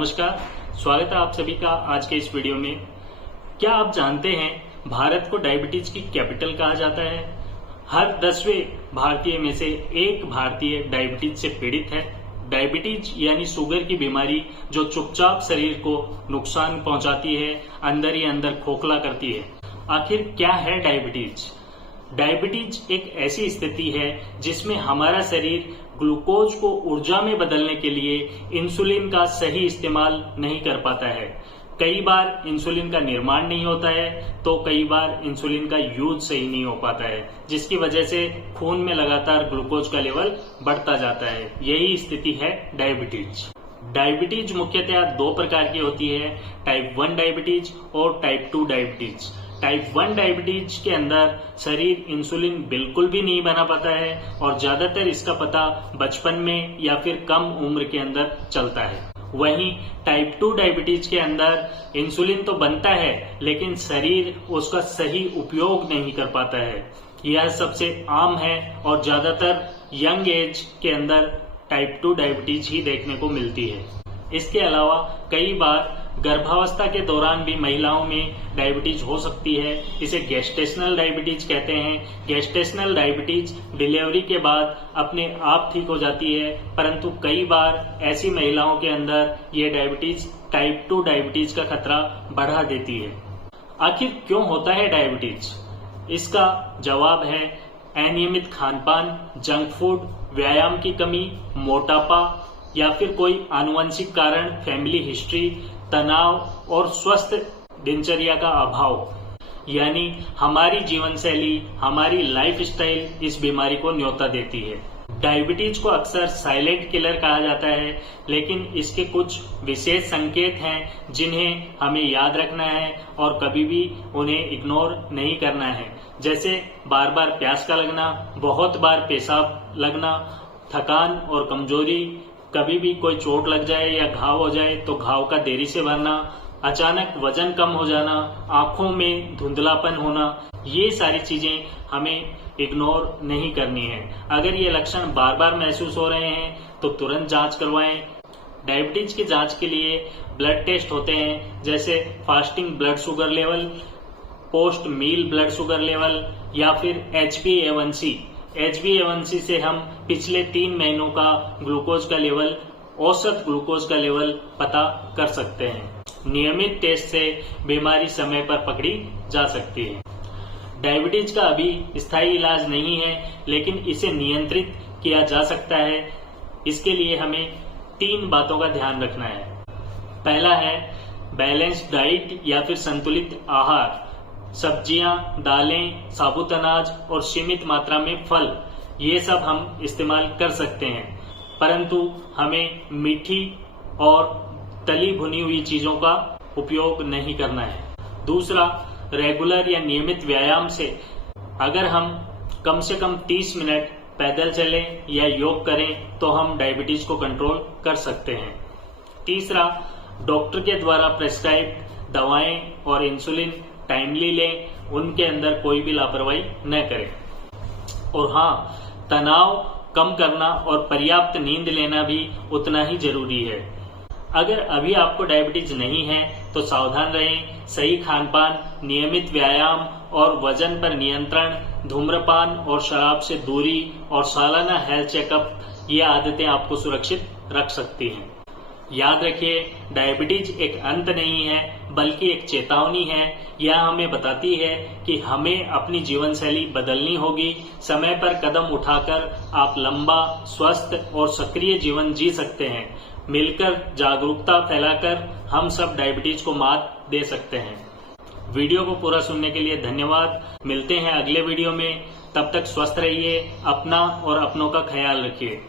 नमस्कार, स्वागत है आप सभी का आज के इस वीडियो में। क्या आप जानते हैं भारत को डायबिटीज की कैपिटल कहा जाता है। हर 10वें भारतीय में से एक भारतीय डायबिटीज से पीड़ित है। डायबिटीज यानी शुगर की बीमारी जो चुपचाप शरीर को नुकसान पहुंचाती है, अंदर ही अंदर खोखला करती है। आखिर क्या है डायबिटीज? डायबिटीज एक ऐसी स्थिति है जिसमें हमारा शरीर ग्लूकोज को ऊर्जा में बदलने के लिए इंसुलिन का सही इस्तेमाल नहीं कर पाता है। कई बार इंसुलिन का निर्माण नहीं होता है तो कई बार इंसुलिन का यूज सही नहीं हो पाता है, जिसकी वजह से खून में लगातार ग्लूकोज का लेवल बढ़ता जाता है। यही स्थिति है डायबिटीज। डायबिटीज मुख्यतः दो प्रकार की होती है, टाइप 1 डायबिटीज और टाइप 2 डायबिटीज। टाइप 1 डायबिटीज के अंदर शरीर इंसुलिन बिल्कुल भी नहीं बना पाता है और ज्यादातर इसका पता बचपन में या फिर कम उम्र के अंदर चलता है। वहीं टाइप 2 डायबिटीज के अंदर इंसुलिन तो बनता है लेकिन शरीर उसका सही उपयोग नहीं कर पाता है। यह सबसे आम है और ज्यादातर यंग एज के अंदर टाइप 2 डायबिटीज ही देखने को मिलती है। इसके अलावा कई बार गर्भावस्था के दौरान भी महिलाओं में डायबिटीज हो सकती है। इसे गेस्टेशनल डायबिटीज कहते हैं। गेस्टेशनल डायबिटीज डिलीवरी के बाद अपने आप ठीक हो जाती है, परंतु कई बार ऐसी महिलाओं के अंदर ये डायबिटीज टाइप 2 डायबिटीज का खतरा बढ़ा देती है। आखिर क्यों होता है डायबिटीज? इसका जवाब है अनियमित खानपान, जंक फूड, व्यायाम की कमी, मोटापा या फिर कोई आनुवंशिक कारण, फैमिली हिस्ट्री, तनाव और स्वस्थ दिनचर्या का अभाव। यानी हमारी जीवन शैली, हमारी लाइफस्टाइल इस बीमारी को न्योता देती है। डायबिटीज को अक्सर साइलेंट किलर कहा जाता है, लेकिन इसके कुछ विशेष संकेत हैं जिन्हें हमें याद रखना है और कभी भी उन्हें इग्नोर नहीं करना है। जैसे बार बार प्यास का लगना, बहुत बार पेशाब लगना, थकान और कमजोरी, कभी भी कोई चोट लग जाए या घाव हो जाए तो घाव का देरी से भरना, अचानक वजन कम हो जाना, आंखों में धुंधलापन होना, ये सारी चीजें हमें इग्नोर नहीं करनी है। अगर ये लक्षण बार बार महसूस हो रहे हैं तो तुरंत जांच करवाएं। डायबिटीज की जांच के लिए ब्लड टेस्ट होते हैं, जैसे fasting blood sugar level, post meal blood sugar level या फिर HbA1c। HbA1c से हम पिछले 3 महीनों का ग्लूकोज का लेवल, औसत ग्लूकोज का लेवल पता कर सकते हैं। नियमित टेस्ट से बीमारी समय पर पकड़ी जा सकती है। डायबिटीज का अभी स्थायी इलाज नहीं है, लेकिन इसे नियंत्रित किया जा सकता है। इसके लिए हमें 3 बातों का ध्यान रखना है। पहला है बैलेंस्ड डाइट या फिर संतुलित आहार। सब्जियां, दालें, साबुत अनाज और सीमित मात्रा में फल, ये सब हम इस्तेमाल कर सकते हैं, परंतु हमें मीठी और तली भुनी हुई चीजों का उपयोग नहीं करना है। दूसरा, रेगुलर या नियमित व्यायाम से अगर हम कम से कम 30 मिनट पैदल चलें या योग करें तो हम डायबिटीज को कंट्रोल कर सकते हैं। तीसरा, डॉक्टर के द्वारा प्रेस्क्राइब दवाएं और इंसुलिन टाइमली लें, उनके अंदर कोई भी लापरवाही न करें। और हाँ, तनाव कम करना और पर्याप्त नींद लेना भी उतना ही जरूरी है। अगर अभी आपको डायबिटीज नहीं है तो सावधान रहें। सही खानपान, नियमित व्यायाम और वजन पर नियंत्रण, धूम्रपान और शराब से दूरी और सालाना हेल्थ चेकअप, ये आदतें आपको सुरक्षित रख सकती हैं। याद रखिए, डायबिटीज एक अंत नहीं है बल्कि एक चेतावनी है। यह हमें बताती है कि हमें अपनी जीवन शैली बदलनी होगी। समय पर कदम उठाकर आप लंबा, स्वस्थ और सक्रिय जीवन जी सकते हैं। मिलकर जागरूकता फैलाकर हम सब डायबिटीज को मात दे सकते हैं। वीडियो को पूरा सुनने के लिए धन्यवाद। मिलते हैं अगले वीडियो में। तब तक स्वस्थ रहिए, अपना और अपनों का ख्याल रखिए।